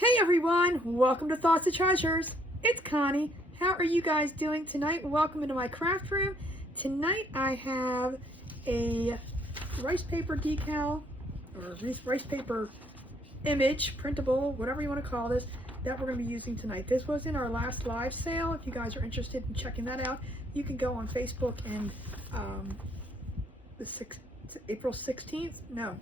Hey everyone, welcome to Thoughts of Treasures. It's Connie. How are you guys doing tonight? Welcome into my craft room. Tonight I have a rice paper decal or rice paper image, printable, whatever you want to call this, that we're going to be using tonight. This was in our last live sale. If you guys are interested in checking that out, you can go on Facebook and April 16th? No,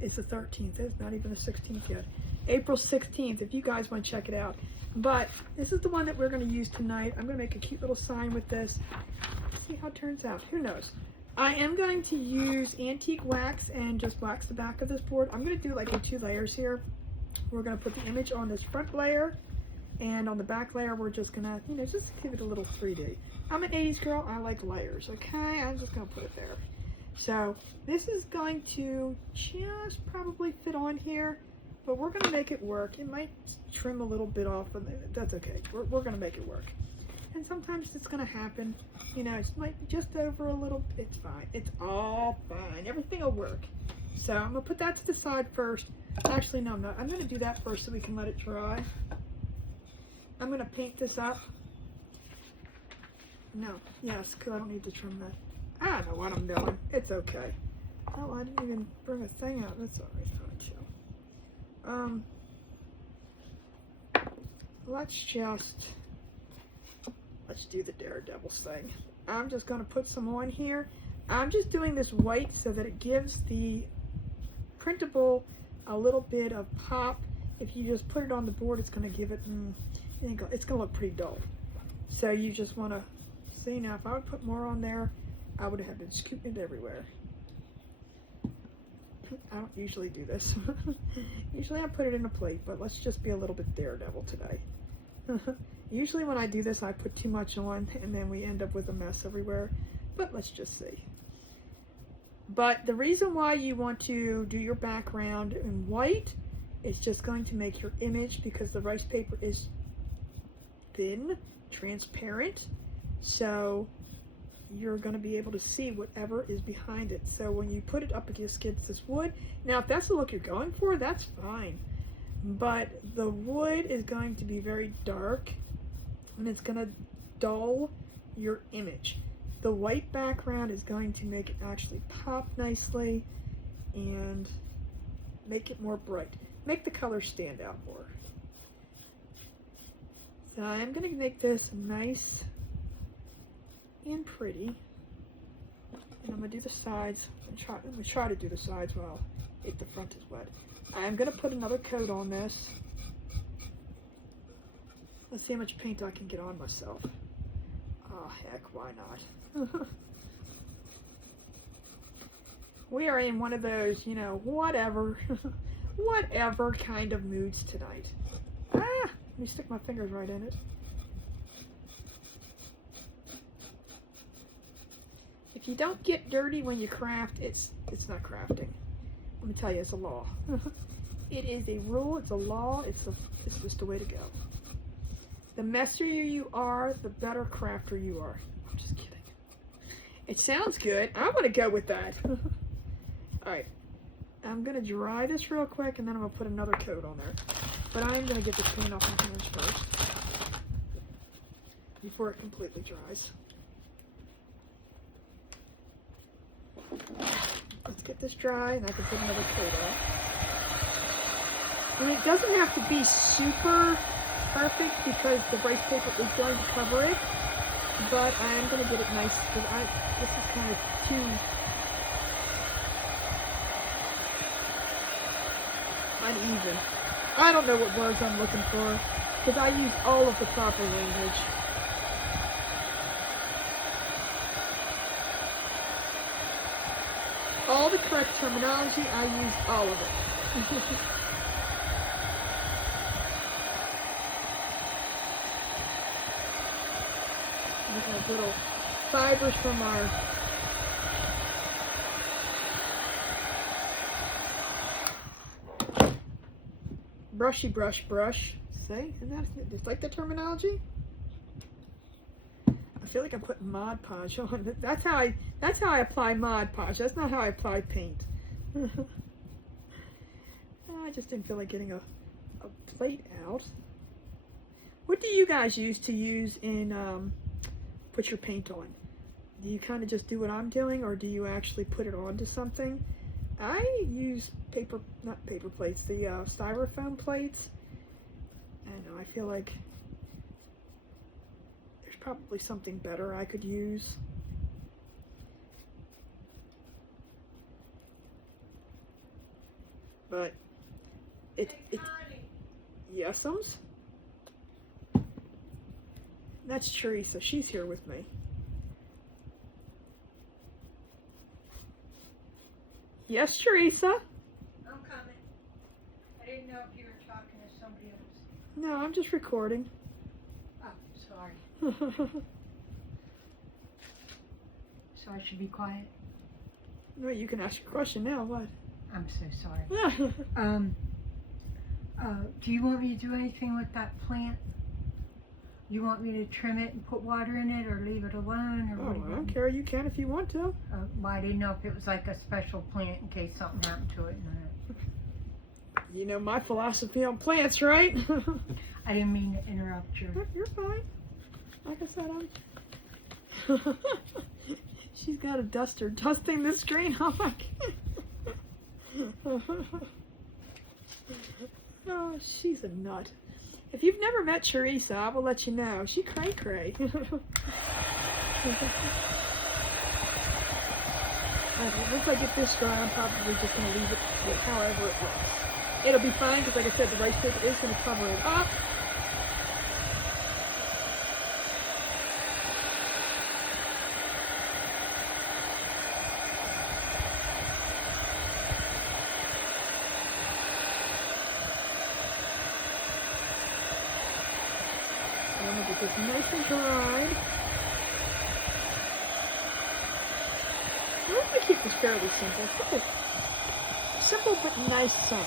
it's the 13th. It's not even the 16th yet. April 16th, if you guys want to check it out. But this is the one that we're going to use tonight. I'm going to make a cute little sign with this. See how it turns out. Who knows? I am going to use antique wax and just wax the back of this board. I'm going to do like in 2 layers here. We're going to put the image on this front layer, and on the back layer we're just going to, just give it a little 3D. I'm an 80s girl. I like layers, okay? I'm just going to put it there. So this is going to just probably fit on here, but we're going to make it work. It might trim a little bit off, but that's okay. We're going to make it work. And sometimes it's going to happen. It might be just over a little. It's fine. It's all fine. Everything will work. So I'm going to put that to the side first. Actually, no, I'm not. I'm going to do that first so we can let it dry. I'm going to paint this up. No, yes, because I don't need to trim that. I don't know what I'm doing. It's okay. Oh, I didn't even bring a thing out. That's always fine, too. Let's do the Daredevil thing. I'm just going to put some on here. I'm just doing this white so that it gives the printable a little bit of pop. If you just put it on the board, it's going to give it, it's going to look pretty dull. So you just want to see. Now, if I would put more on there, I would have been scooting it everywhere. I don't usually do this. Usually I put it in a plate, but let's just be a little bit Daredevil today. Usually when I do this, I put too much on, and then we end up with a mess everywhere. But let's just see. But the reason why you want to do your background in white is just going to make your image, because the rice paper is thin, transparent, so you're going to be able to see whatever is behind it. So when you put it up against this wood, now if that's the look you're going for, that's fine. But the wood is going to be very dark, and it's going to dull your image. The white background is going to make it actually pop nicely and make it more bright. Make the color stand out more. So I'm going to make this nice and pretty, and I'm going to do the sides. I'm going to try to do the sides while the front is wet. I'm going to put another coat on this. Let's see how much paint I can get on myself. Oh heck, why not? We are in one of those, whatever whatever kind of moods tonight. Let me stick my fingers right in it. If you don't get dirty when you craft, it's not crafting. Let me tell you, it's a law. It is a rule, it's a law, it's just the way to go. The messier you are, the better crafter you are. I'm just kidding. It sounds good. I want to go with that. Alright. I'm going to dry this real quick, and then I'm going to put another coat on there. But I'm going to get this paint off my hands first, before it completely dries. Let's get this dry, and I can put another coat on. And it doesn't have to be super perfect, because the rice paper is going to cover it, but I am going to get it nice, because this is kind of too uneven. I don't know what words I'm looking for, because I use all of the proper language. All the correct terminology, I use all of it. We have little fibers from our brushy brush. See? Isn't that just like the terminology? I feel like I'm putting Mod Podge on. That's how I apply Mod Podge. That's not how I apply paint. I just didn't feel like getting a a plate out. What do you guys use in put your paint on? Do you kind of just do what I'm doing, or do you actually put it onto something? I use not paper plates, the styrofoam plates. I don't know, I feel like there's probably something better I could use. But it yes'ums. That's Teresa. She's here with me. Yes, Teresa. I'm coming. I didn't know if you were talking to somebody else. No, I'm just recording. Oh, sorry. So I should be quiet? No, you can ask your question now. What? I'm so sorry. Do you want me to do anything with that plant? You want me to trim it and put water in it, or leave it alone, or Oh, what do you I don't want? care. You can if you want to. Well, I didn't know if it was like a special plant in case something happened to it. You know my philosophy on plants, right? I didn't mean to interrupt you. You're fine. Like I said, I'm. She's got a duster dusting the screen. Oh my God. Oh, she's a nut. If you've never met Teresa, I will let you know. She cray cray. Once I get this dry, I'm probably just going to leave it however it looks. It'll be fine because, like I said, the rice paper is going to cover it up. I'm going to get this nice and dried. I'm going to keep this fairly simple. Simple but nice summer.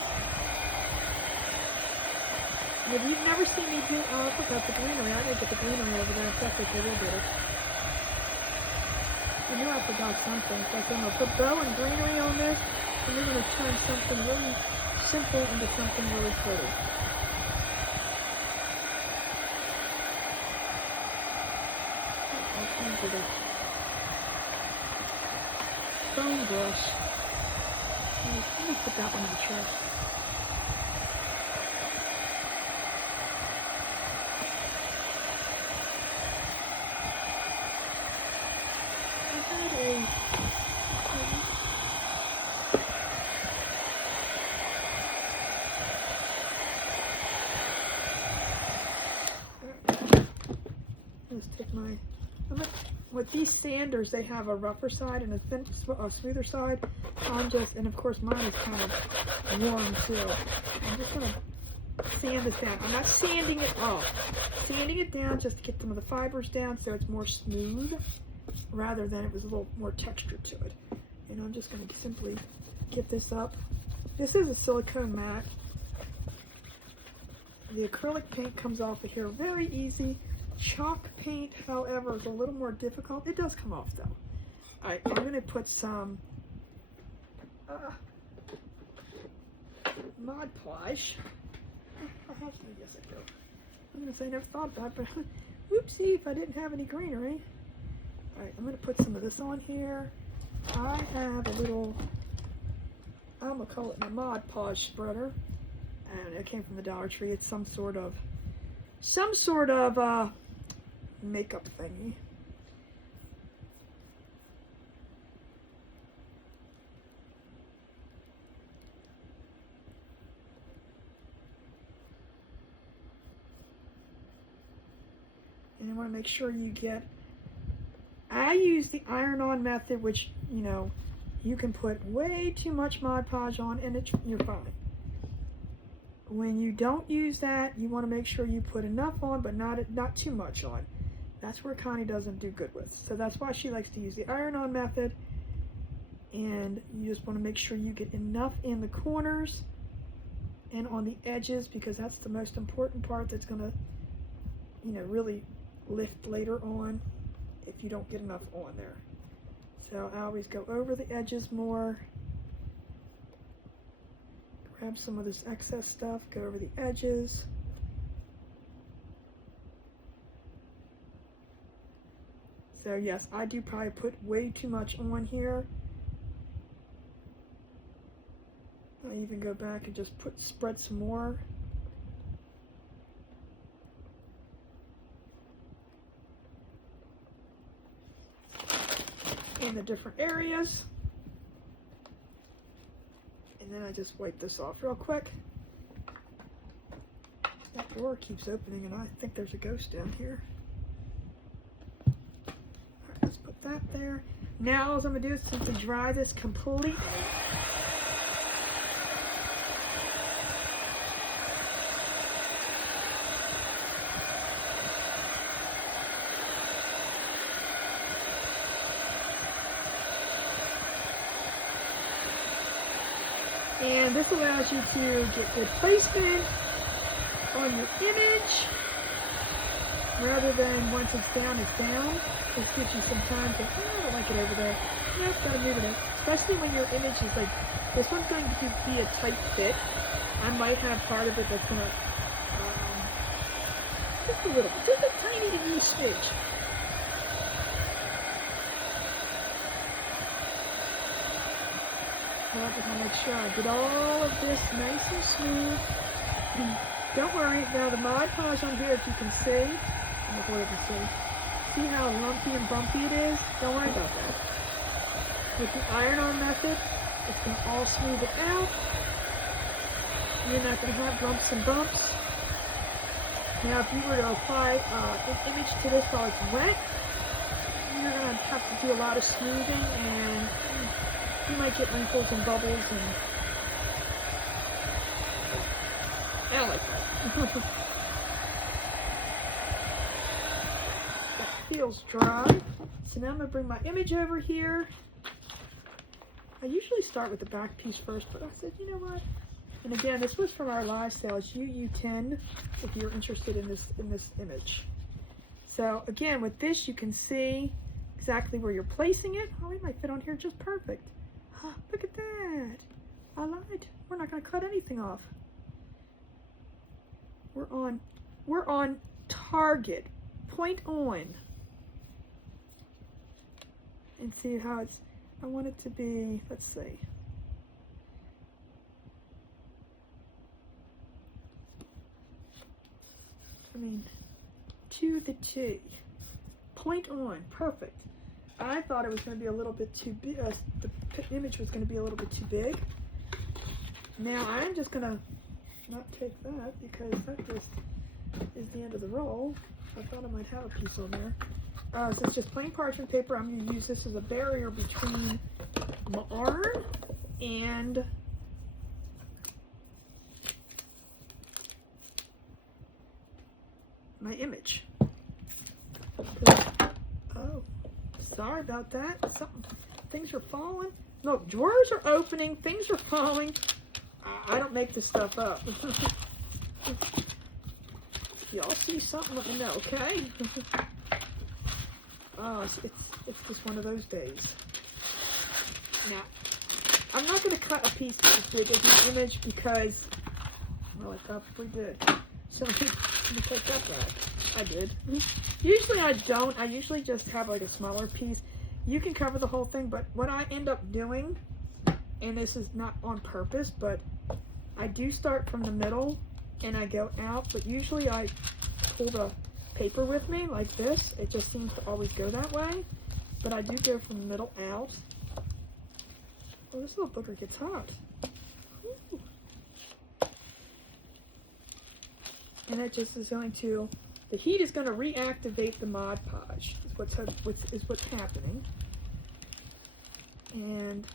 And if you've never seen me do, oh, I forgot the greenery. I gotta get the greenery over there. In fact, I will get it. I knew I forgot something. In fact, I'm going to put bow and greenery on this, and we're going to turn something really simple into something really pretty. Into the foam brush. Let me put that one in the tray. Let's take my. With these sanders, they have a rougher side and a smoother side. And of course mine is kind of warm too. I'm just gonna sand this down. I'm not sanding it off. Sanding it down just to get some of the fibers down so it's more smooth, rather than it was a little more texture to it. And I'm just gonna simply get this up. This is a silicone mat. The acrylic paint comes off of here very easy. Chalk paint, however, is a little more difficult. It does come off though. Alright, I'm going to put some Mod Podge. Yes, I do. I'm going to say I never thought about it, but whoopsie if I didn't have any greenery. Alright, I'm going to put some of this on here. I have a little, I'm going to call it my Mod Podge spreader. And it came from the Dollar Tree. It's some sort of makeup thingy. And you want to make sure you get, I use the iron-on method, which, you know, you can put way too much Mod Podge on and you're fine. When you don't use that, you want to make sure you put enough on, but not too much on. That's where Connie doesn't do good with. So that's why she likes to use the iron-on method. And you just want to make sure you get enough in the corners and on the edges, because that's the most important part that's going to, you know, really lift later on if you don't get enough on there. So I always go over the edges more Grab some of this excess stuff, go over the edges. So yes, I do probably put way too much on here. I even go back and just spread some more. In the different areas. And then I just wipe this off real quick. That door keeps opening and I think there's a ghost down here. Alright, let's put that there. Now all I'm going to do is simply dry this completely. And this allows you to get good placement on your image rather than once it's down, it's down. This gives you some time to, oh, I don't like it over there. Nope, gotta move it in. Especially when your image is like, this one's going to be a tight fit. I might have part of it that's gonna, just a little bit, just a tiny teeny smidge. I just want to make sure I get all of this nice and smooth. Don't worry, now the Mod Podge on here, if you can see, I don't know if you can see how lumpy and bumpy it is? Don't worry about that. With the iron-on method, it's going to all smooth it out. You're not going to have lumps and bumps. Now, if you were to apply an image to this while it's wet, you're going to have to do a lot of smoothing and you might get wrinkles and bubbles and I don't like that. That feels dry. So now I'm going to bring my image over here. I usually start with the back piece first, but I said, you know what? And again, this was from our live sale. It's UU10 if you're interested in this image. So again, with this you can see exactly where you're placing it. Oh, it might fit on here just perfect. Look at that. I lied. We're not going to cut anything off. We're on target. Point on. And see how it's, I want it to be, let's see. I mean, to the T. Point on. Perfect. I thought it was going to be a little bit too big. The image was going to be a little bit too big. Now I'm just going to not take that because that just is the end of the roll. I thought I might have a piece on there. So it's just plain parchment paper. I'm going to use this as a barrier between my arm and my image. Oh. Sorry about that. Things are falling. Look, drawers are opening. Things are falling. I don't make this stuff up. Y'all see something? Let me know, okay? Oh, it's just one of those days. Now, I'm not going to cut a piece as big as the image because, well, I probably did. So let me take that back. I did. Usually I don't. I usually just have like a smaller piece. You can cover the whole thing, but what I end up doing, and this is not on purpose, but I do start from the middle and I go out, but usually I pull the paper with me like this. It just seems to always go that way, but I do go from the middle out. Oh, this little booger gets hot. Ooh. And that just is going to, the heat is going to reactivate the Mod Podge, is what's happening. And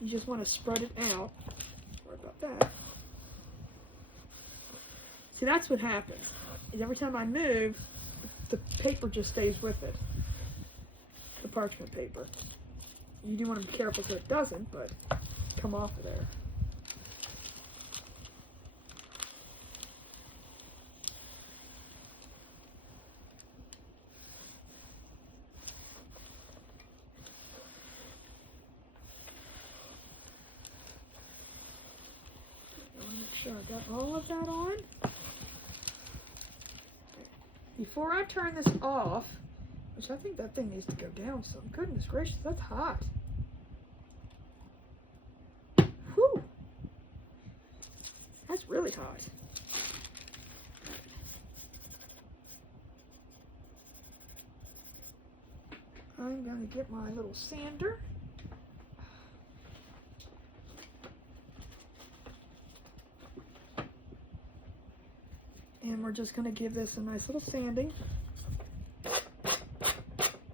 you just want to spread it out. Sorry about that. See, that's what happens. And every time I move, the paper just stays with it. The parchment paper. You do want to be careful so it doesn't, but come off of there. sure I got all of that on. Before I turn this off, which I think that thing needs to go down some. Goodness gracious, that's hot. Whew. That's really hot. I'm going to get my little sander. And we're just going to give this a nice little sanding.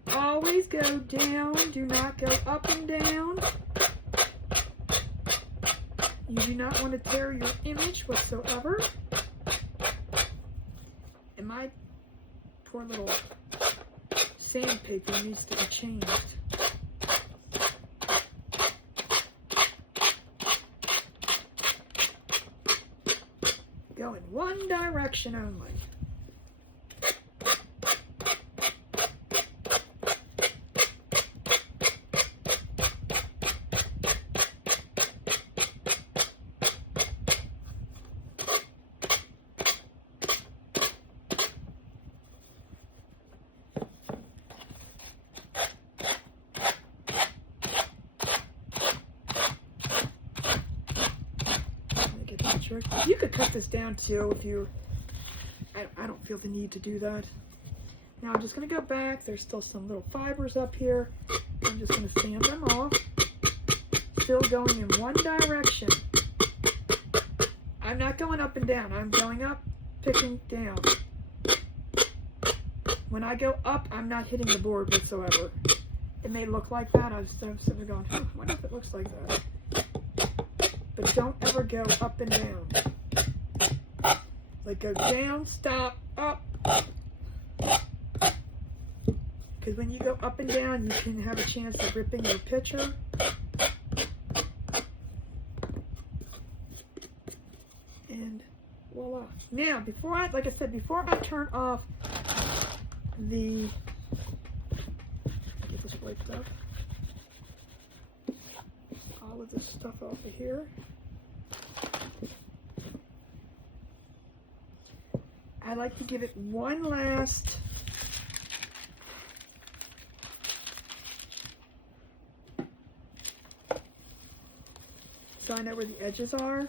Always go down, do not go up and down. You do not want to tear your image whatsoever. And my poor little sandpaper needs to be changed. Go in one direction only. You could cut this down too if you, I don't feel the need to do that. Now I'm just going to go back. There's still some little fibers up here. I'm just going to sand them off. Still going in one direction. I'm not going up and down. I'm going up, picking down. When I go up, I'm not hitting the board whatsoever. It may look like that. I'm simply going, I wonder if it looks like that. But don't ever go up and down. Like go down, stop, up. Because when you go up and down, you can have a chance of ripping your picture. And voila. Now, before I turn off the, get this wiped up. All of this stuff off of here. I like to give it one last so I know where the edges are.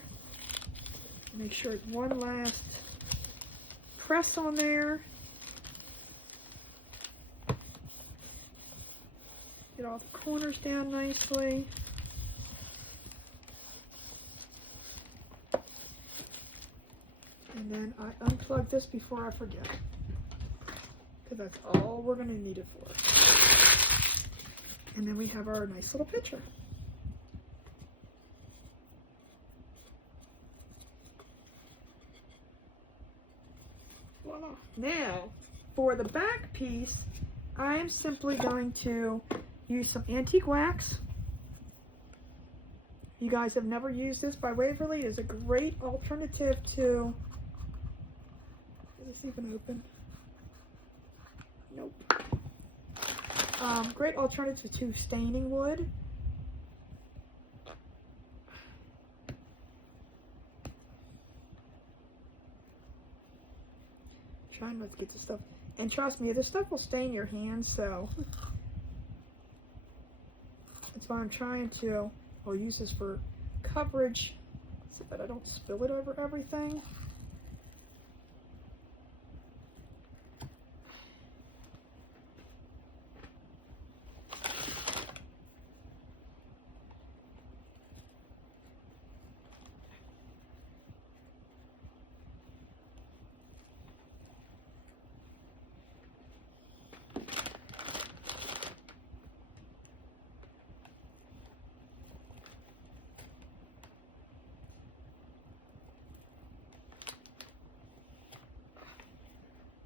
Make sure it's one last press on there. Get all the corners down nicely. And then I unplug this before I forget, because that's all we're going to need it for. And then we have our nice little picture. Voila. Now, for the back piece, I am simply going to use some antique wax. You guys have never used this by Waverly. It is a great alternative to, is this even open? Nope. Great alternative to staining wood. Trying not to get this stuff. And trust me, this stuff will stain your hands, so that's why I'm trying to, I'll use this for coverage so that I don't spill it over everything.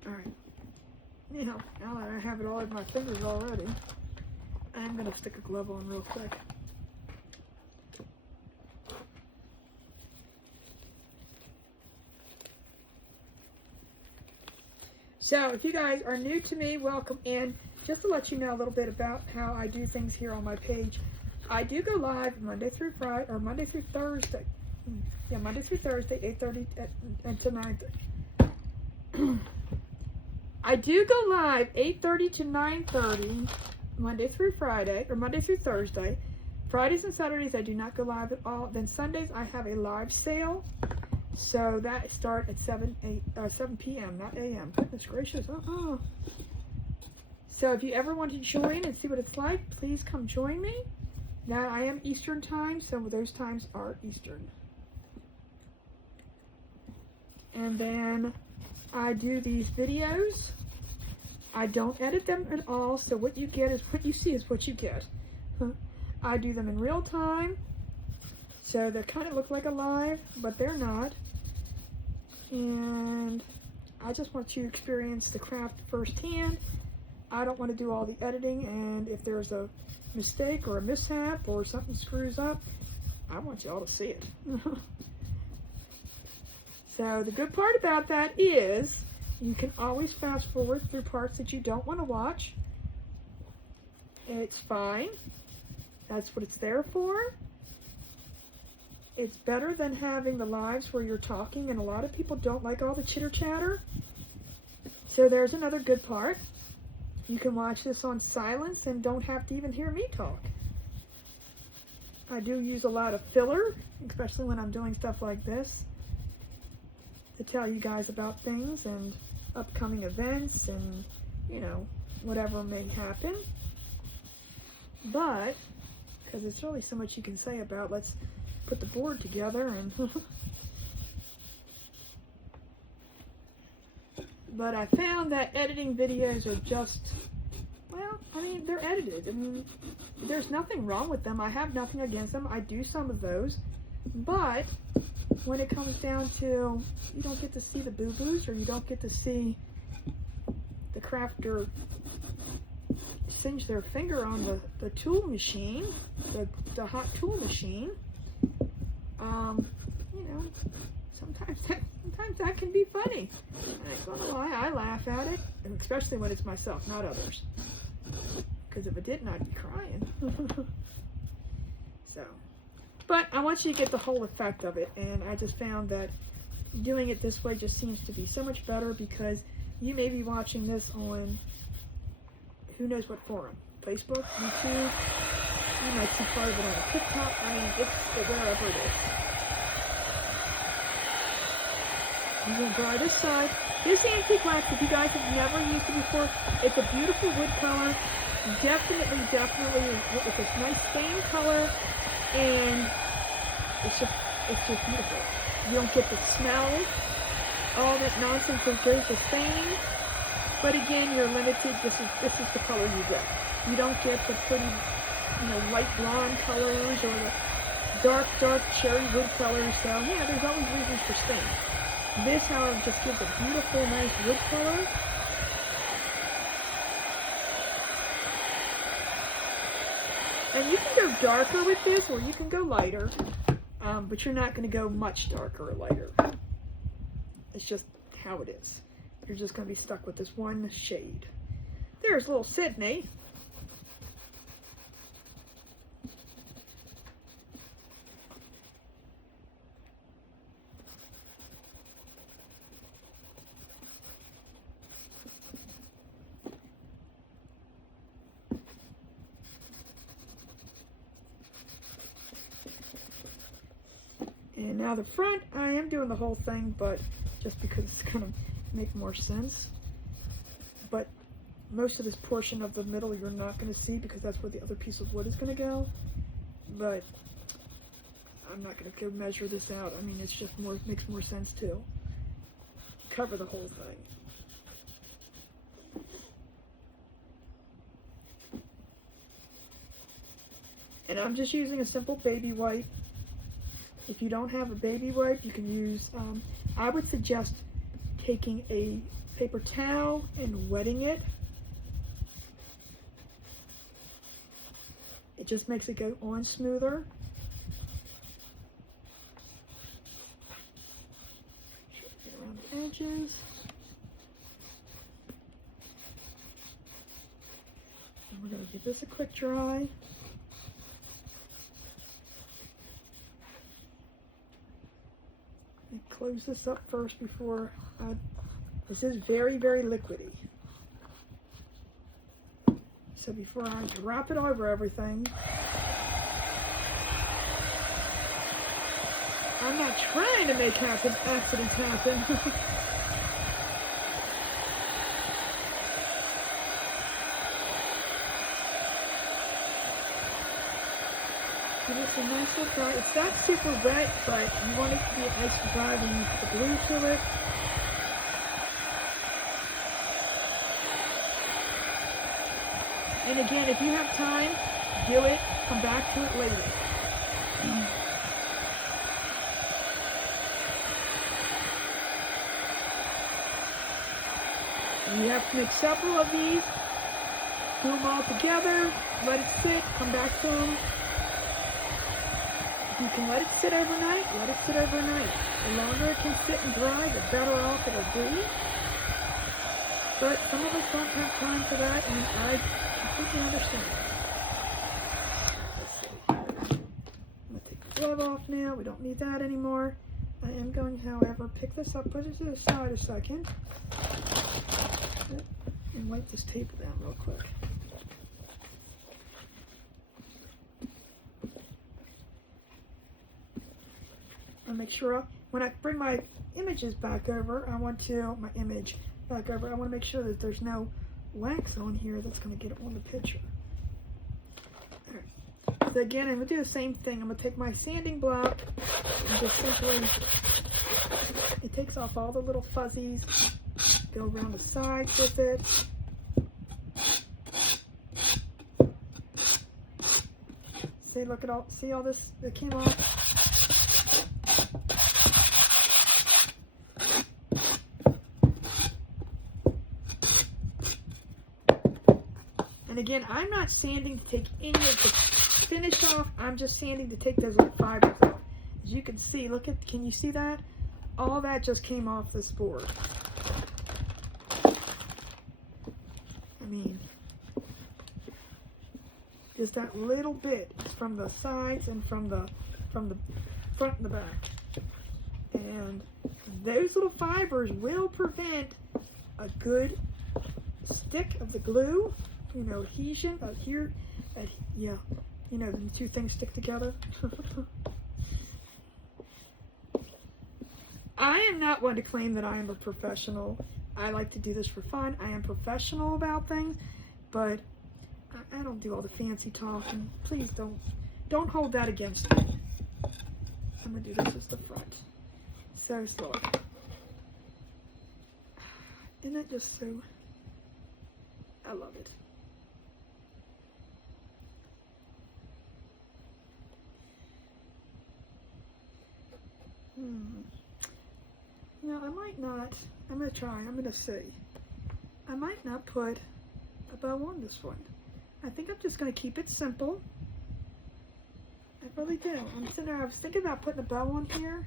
Alright, now that I have it all in my fingers already, I'm going to stick a glove on real quick. So, if you guys are new to me, welcome in. Just to let you know a little bit about how I do things here on my page. I do go live Monday through Friday, or Monday through Thursday. Yeah, Monday through Thursday, 8:30 until 9:30. I do go live 8:30 to 9:30 Monday through Friday, or Monday through Thursday. Fridays and Saturdays I do not go live at all. Then Sundays I have a live sale. So that start at 7 p.m., not a.m. Goodness gracious. So if you ever want to join and see what it's like, please come join me. Now I am Eastern time, so those times are Eastern. And then I do these videos. I don't edit them at all, so what you get is what you see is what you get. I do them in real time, so they kind of look like a live, but they're not. And I just want you to experience the craft firsthand. I don't want to do all the editing, and if there's a mistake or a mishap or something screws up, I want you all to see it. So the good part about that is you can always fast forward through parts that you don't want to watch. It's fine. That's what it's there for. It's better than having the lives where you're talking, and a lot of people don't like all the chitter chatter. So there's another good part. You can watch this on silence and don't have to even hear me talk. I do use a lot of filler, especially when I'm doing stuff like this, to tell you guys about things and upcoming events and, you know, whatever may happen. But, because there's really so much you can say about, let's put the board together and but I found that editing videos are just, well, I mean, they're edited. I mean, there's nothing wrong with them. I have nothing against them. I do some of those. But when it comes down to, you don't get to see the boo-boos, or you don't get to see the crafter singe their finger on the tool machine, the hot tool machine. You know, sometimes that can be funny. And I don't know why I laugh at it, especially when it's myself, not others. Because if it didn't, I'd be crying. So, but I want you to get the whole effect of it, and I just found that doing it this way just seems to be so much better, because you may be watching this on who knows what forum, Facebook, YouTube. You might see part of it on TikTok. I mean, it's wherever it is. I'm going to dry this side. This antique wax, if you guys have never used it before, it's a beautiful wood color. Definitely, it's a nice stain color, and it's just beautiful. You don't get the smell, all that nonsense that goes with stain. But again, you're limited. This is the color you get. You don't get the pretty, you know, light blonde colors or the dark cherry wood colors. So yeah, there's always reasons for stain. This, however, just gives a beautiful, nice wood color. And you can go darker with this, or you can go lighter, but you're not going to go much darker or lighter. It's just how it is. You're just going to be stuck with this one shade. There's little Sydney. And now the front, I am doing the whole thing, but just because it's going to make more sense. But most of this portion of the middle you're not going to see, because that's where the other piece of wood is going to go. But I'm not going to go measure this out. I mean, it's just makes more sense to cover the whole thing. And I'm just using a simple baby wipe. If you don't have a baby wipe, you can use, I would suggest taking a paper towel and wetting it. It just makes it go on smoother. Get around the edges. And we're going to give this a quick dry. me close this up first before this is very, very liquidy. So before I drop it over everything, I'm not trying to make accidents happen. Give it a nice little dry. It's not super wet, but you want it to be nice and dry when you put the glue to it. And again, if you have time, do it. Come back to it later. You have to make several of these. Do them all together. Let it sit. Come back to them. If you can let it sit overnight, let it sit overnight. The longer it can sit and dry, the better off it'll be. But some of us don't have time for that, and I completely understand. Let's see. I'm going to take the glove off now. We don't need that anymore. I am going, however, pick this up, put it to the side a second, and wipe this table down real quick. I'll make sure when I bring my images back over, I want to make sure that there's no wax on here that's going to get on the picture. All right. So again, I'm going to do the same thing. I'm going to take my sanding block and just simply, it takes off all the little fuzzies, go around the sides with it. See all this that came off? And again, I'm not sanding to take any of the finish off. I'm just sanding to take those little fibers off. As you can see, can you see that? All that just came off this board. I mean, just that little bit from the sides and from the front and the back. And those little fibers will prevent a good stick of the glue, adhesion, the two things stick together. I am not one to claim that I am a professional. I like to do this for fun. I am professional about things, but I don't do all the fancy talk, and please don't hold that against me. I'm gonna do this as the front. So slow. Isn't that just so, I love it. No, I might not. I'm going to try. I'm going to see. I might not put a bow on this one. I think I'm just going to keep it simple. I really do. I was thinking about putting a bow on here,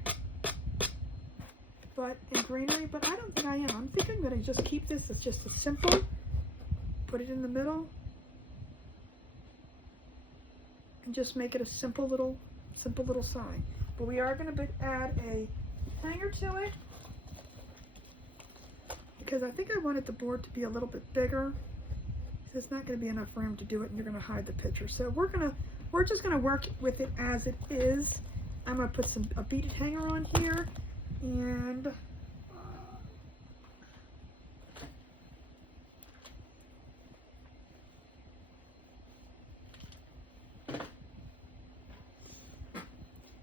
but in greenery, but I don't think I am. I'm thinking I'm going to just keep this as just a simple, put it in the middle, and just make it a simple little sign. But we are going to add a hanger to it, because I think I wanted the board to be a little bit bigger. So it's not going to be enough room to do it, and you're going to hide the picture. So we're just going to work with it as it is. I'm going to put a beaded hanger on here, and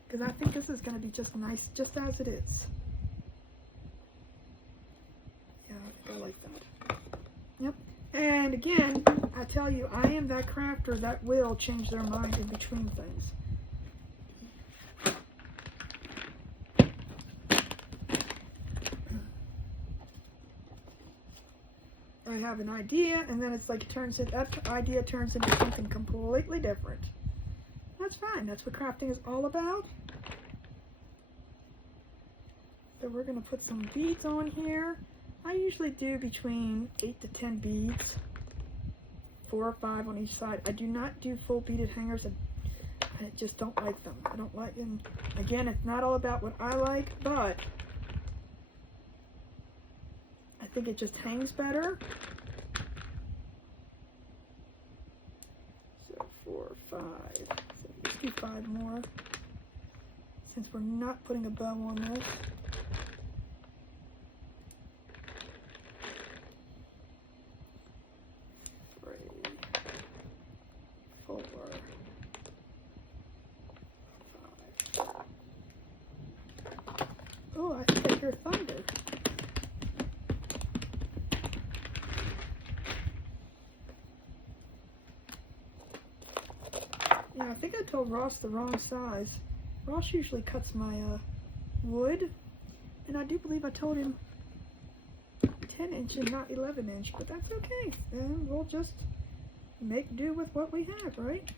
because I think this is going to be just nice, just as it is. Yeah, I like that. Yep. And again, I tell you, I am that crafter that will change their mind in between things. I have an idea, and then it's like that idea turns into something completely different. That's fine. That's what crafting is all about. So we're going to put some beads on here. I usually do between 8 to 10 beads, 4 or 5 on each side. I do not do full beaded hangers. I just don't like them. I don't like them. Again, it's not all about what I like, but I think it just hangs better. So 4, 5. So let's do 5 more. Since we're not putting a bow on this. 3, 4, 5. Oh, I think I hear thunder. Yeah, I think I told Ross the wrong size. Ross usually cuts my wood, and I do believe I told him 10 inch and not 11 inch, but that's okay. Then we'll just make do with what we have, right?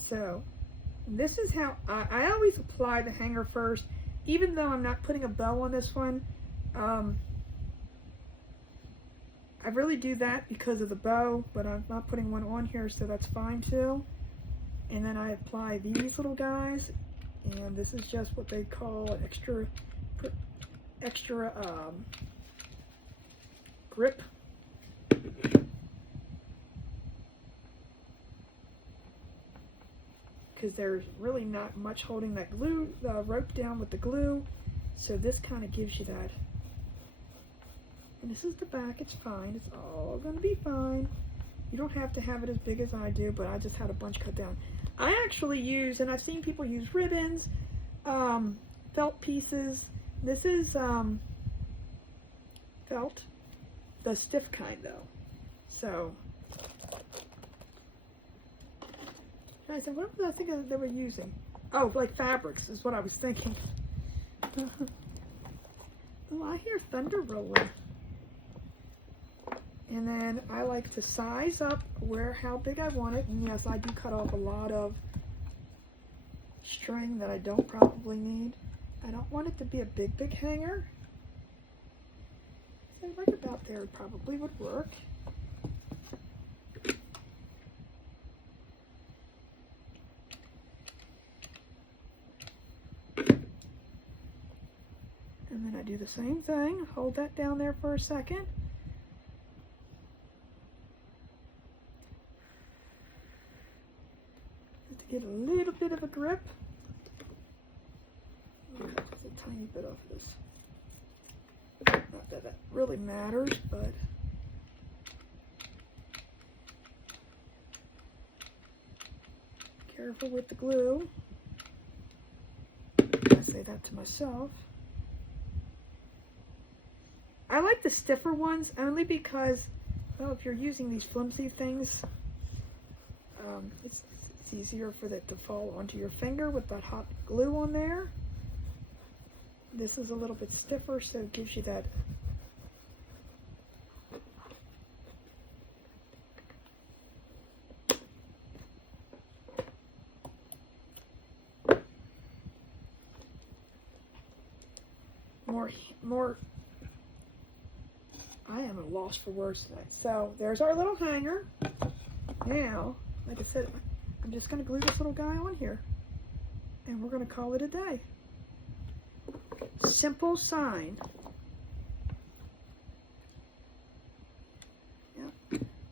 So, this is how I always apply the hanger first, even though I'm not putting a bow on this one. I really do that because of the bow, but I'm not putting one on here, so that's fine too. And then I apply these little guys, and this is just what they call extra grip. Because there's really not much holding that glue, the rope down with the glue, so this kind of gives you that. And this is the back. It's fine. It's all gonna be fine. You don't have to have it as big as I do, but I just had a bunch cut down. I actually use, and I've seen people use ribbons, felt pieces. This is felt, the stiff kind though. So, I said, what did I think they were using? Oh, like fabrics is what I was thinking. Oh, I hear thunder rolling. And then I like to size up how big I want it. And yes, I do cut off a lot of string that I don't probably need. I don't want it to be a big hanger. So right about there probably would work. And then I do the same thing. Hold that down there for a second. Get a little bit of a grip. Just a tiny bit of this. Not that that really matters, but careful with the glue. I say that to myself. I like the stiffer ones only because, well, if you're using these flimsy things, it's easier for that to fall onto your finger with that hot glue on there. This is a little bit stiffer, so it gives you that more. I am at a loss for words tonight. So there's our little hanger. Now, like I said, I'm just going to glue this little guy on here, and we're going to call it a day. Simple sign. Yeah.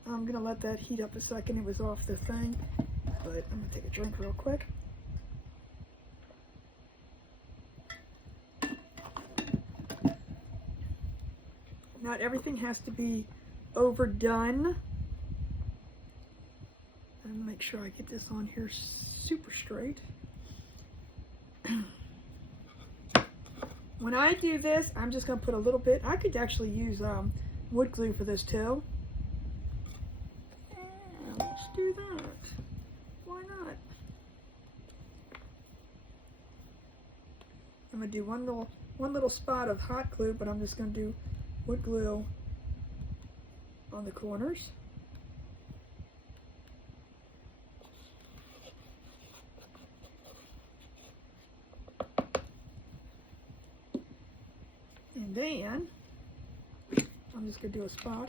I'm going to let that heat up a second. It was off the thing, but I'm going to take a drink real quick. Not everything has to be overdone. And make sure I get this on here super straight. When I do this, I'm just going to put a little bit. I could actually use wood glue for this too. And let's do that. Why not? I'm going to do one little spot of hot glue, but I'm just going to do wood glue on the corners. And then I'm just going to do a spot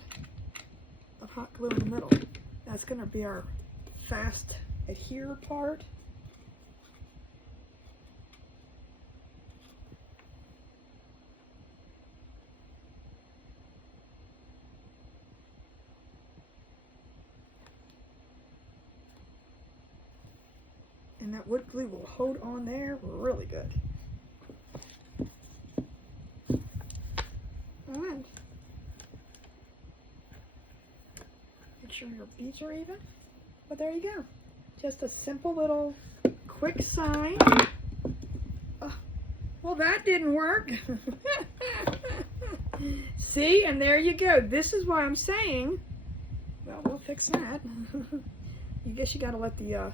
of hot glue in the middle. That's going to be our fast adhere part. And that wood glue will hold on there really good. All right. Make sure your beads are even. But there you go. Just a simple little quick sign. Well, that didn't work. See, and there you go. This is why I'm saying, well, we'll fix that. You guess you got to let the,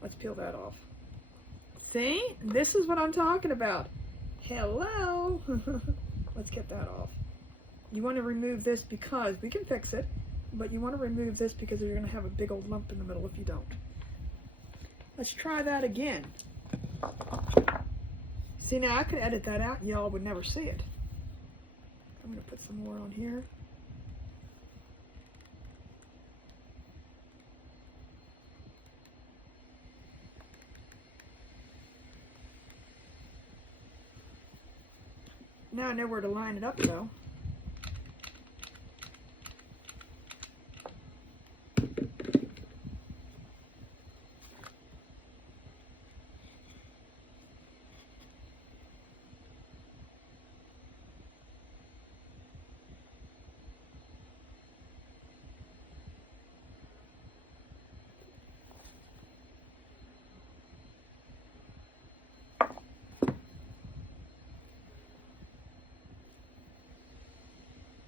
let's peel that off. See, this is what I'm talking about. Hello. Let's get that off. You want to remove this because we can fix it, but you want to remove this because you're going to have a big old lump in the middle if you don't. Let's try that again. See, now I could edit that out and y'all would never see it. I'm going to put some more on here. Now I know where to line it up though.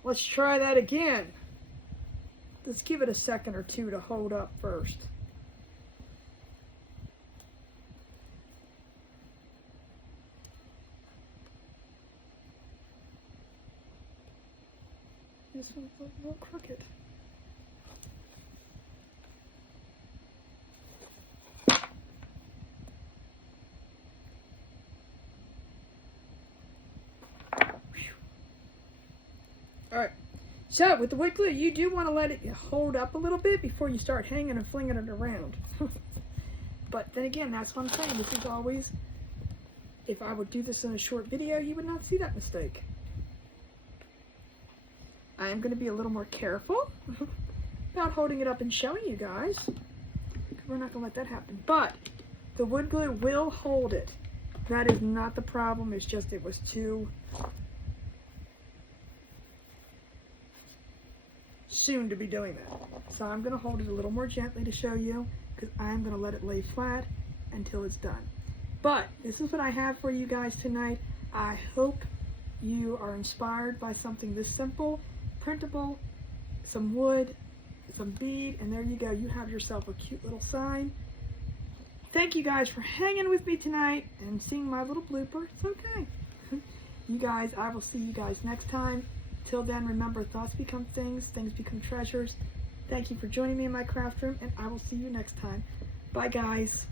Let's try that again. Let's give it a second or two to hold up first. This one's a little crooked. Alright, so with the wood glue, you do want to let it hold up a little bit before you start hanging and flinging it around. But then again, that's what I'm saying. This is always, if I would do this in a short video, you would not see that mistake. I am going to be a little more careful about holding it up and showing you guys. We're not going to let that happen. But the wood glue will hold it. That is not the problem. It's just it was too soon to be doing that. So I'm going to hold it a little more gently to show you, because I'm going to let it lay flat until it's done. But this is what I have for you guys tonight. I hope you are inspired by something this simple, printable, some wood, some bead, and there you go. You have yourself a cute little sign. Thank you guys for hanging with me tonight and seeing my little blooper. It's okay. You guys, I will see you guys next time. Till then, remember, thoughts become things, things become treasures. Thank you for joining me in my craft room, and I will see you next time. Bye, guys.